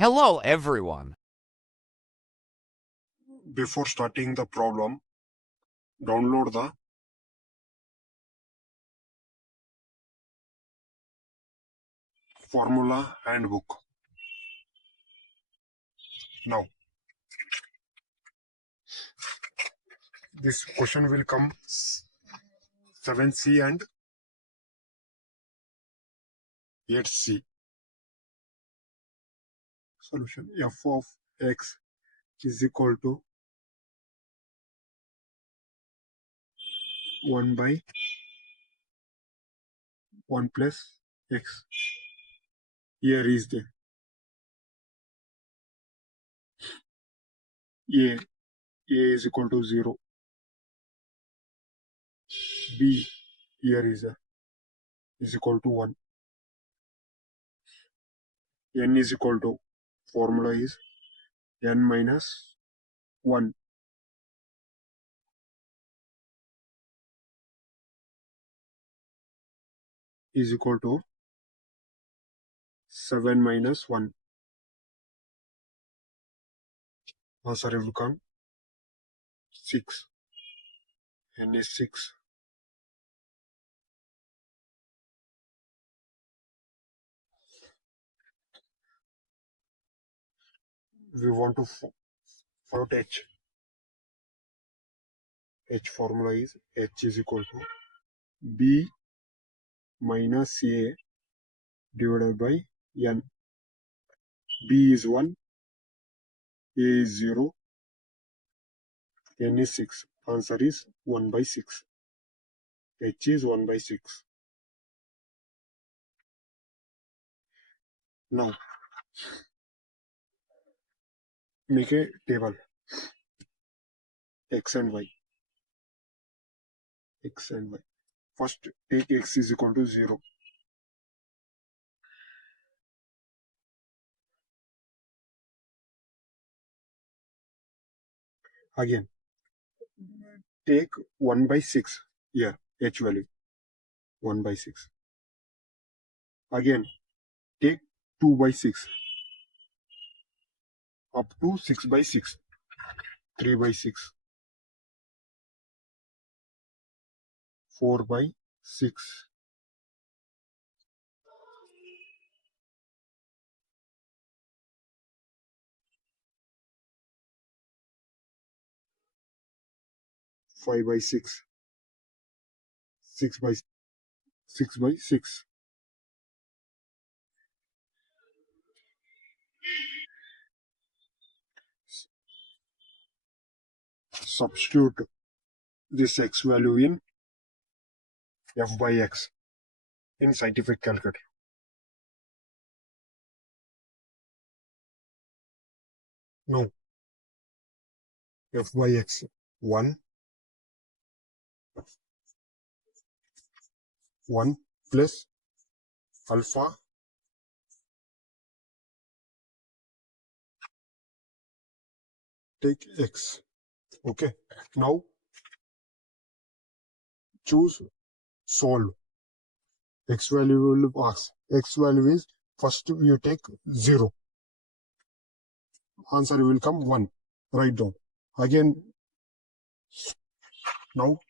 Hello, everyone. Before starting the problem, download the formula handbook. Now, this question will come 7C and 8C. Solution: f of x is equal to 1 by 1 plus x. Here is the a is equal to 0. B here is equal to 1. N is equal to, formula is n minus 1. Is equal to 7 minus 1. Answer will come 6. N is 6. We want to find out h. H formula is h is equal to b minus a divided by n. B is 1, a is 0, n is 6. Answer is 1 by 6. H is 1 by 6. Now, make a table x and y. X and y. First, take x is equal to 0. Again, take 1 by 6 here, h value 1 by 6. Again, take 2 by 6 up to 6 by 6, 3 by 6, 4 by 6, 5 by 6, 6 by 6 by 6. Substitute this x value in f by x in scientific calculator. Now, f by x 1 plus alpha take x. Okay, now choose solve. X value will ask. X value is, first you take 0. Answer will come 1. Write down. Again, now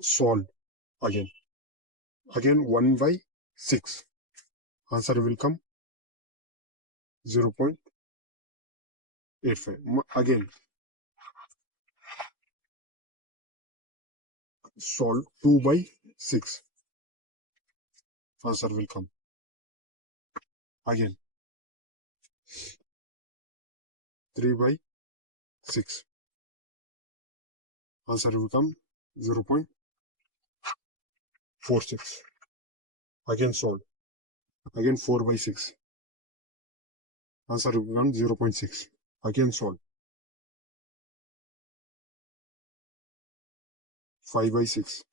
solve. Again 1 by 6. Answer will come 0.85. Again, solve 2 by 6. Answer will come. Again, 3 by 6. Answer will come 0.46. Again solve. Again 4 by 6. Answer will come 0.6. Again solve. 5 by 6.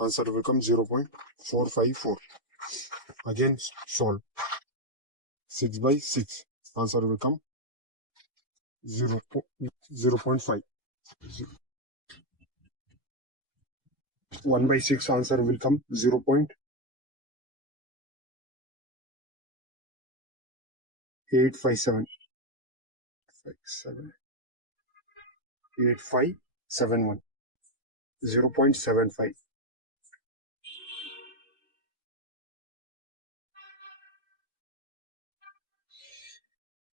Answer will come 0.454. Again solve. 6 by 6. Answer will come 0.5. 1 by 6 answer will come 0.8. 857 8571 0.75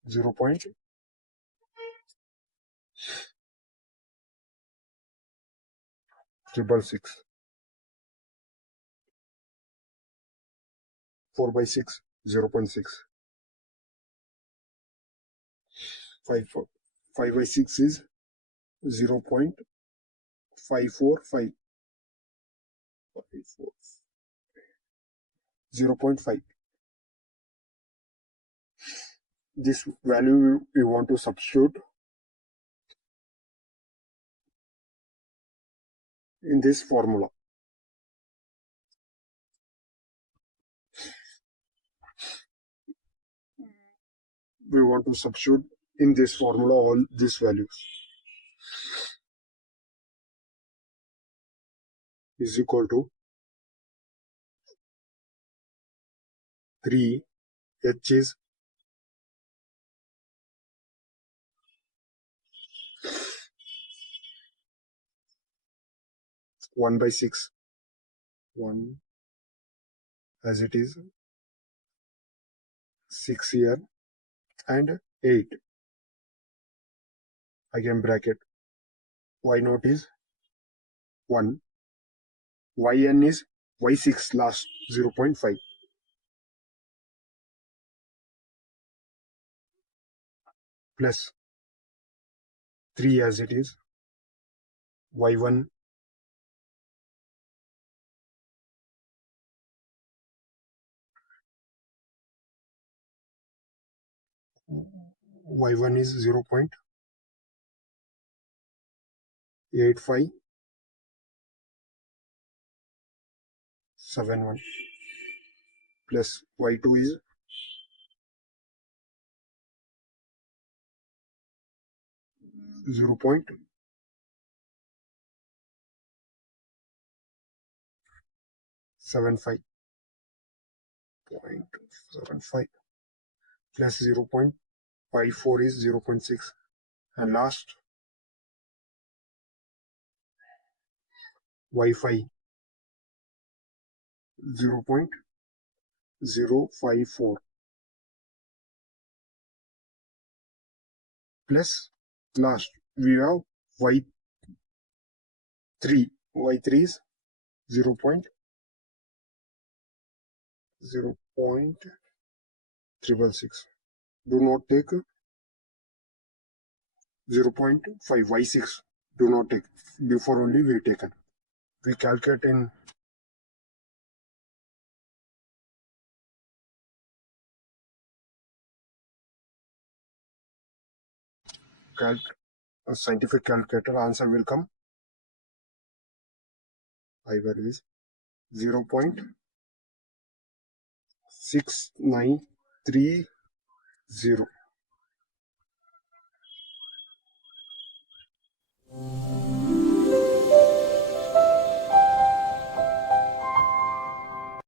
0.666 4 by 6 0.6 5 by 6 is 0.545 0.5. This value we want to substitute in this formula. We want to substitute in this formula all these values. Is equal to 3, H is 1 by 6, 1 as it is, 6 here, and 8. Again bracket. Y naught is 1. Yn is y6 last 0.5. Plus 3 as it is, y1 is 0.8571 plus y2 is 0.75 plus 0.54 is 0.6, and last y5 0.054 plus last we have y3 is 0.0.666. Do not take 0.5 y6. Do not take, before only we taken. We calculate in scientific calculator. Answer will come. I value is 0.6930.